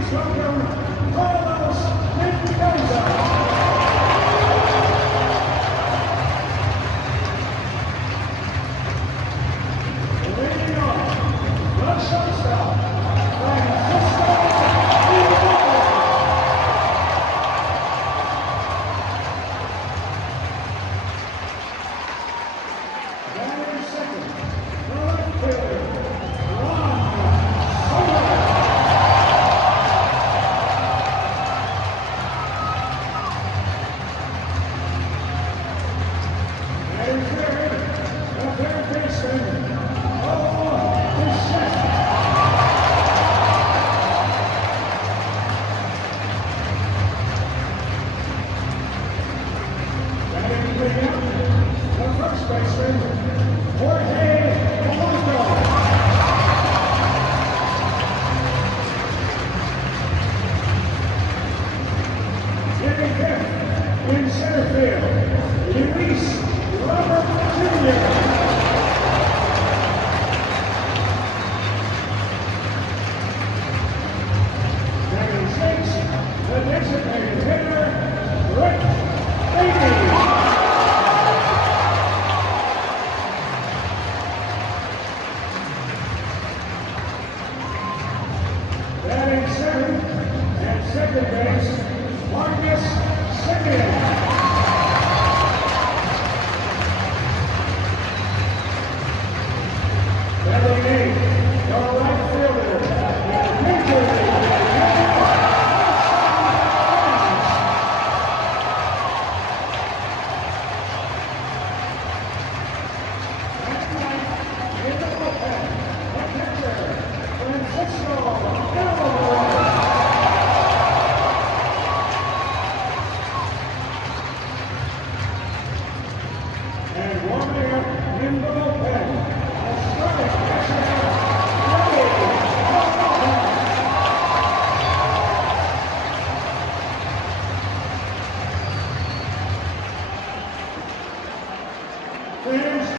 Please welcome Carlos Mendoza. Leading off, the shortstop, Francisco Ibarra. Batting second, the left fielder, Ron Soler. Batting third, the third baseman, Bo Bichette. Batting cleanup, the first baseman, Jorge Polanco. Hitting fifth in center field, Luis Robert Jr. Batting sixth, the designated hitter, Rick Beatty. Batting seventh at second base, Marcus Semien. Batting eighth, the right fielder, the Major League in the bullpen, the catcher, Francisco Ibarra. And warming up in the bullpen,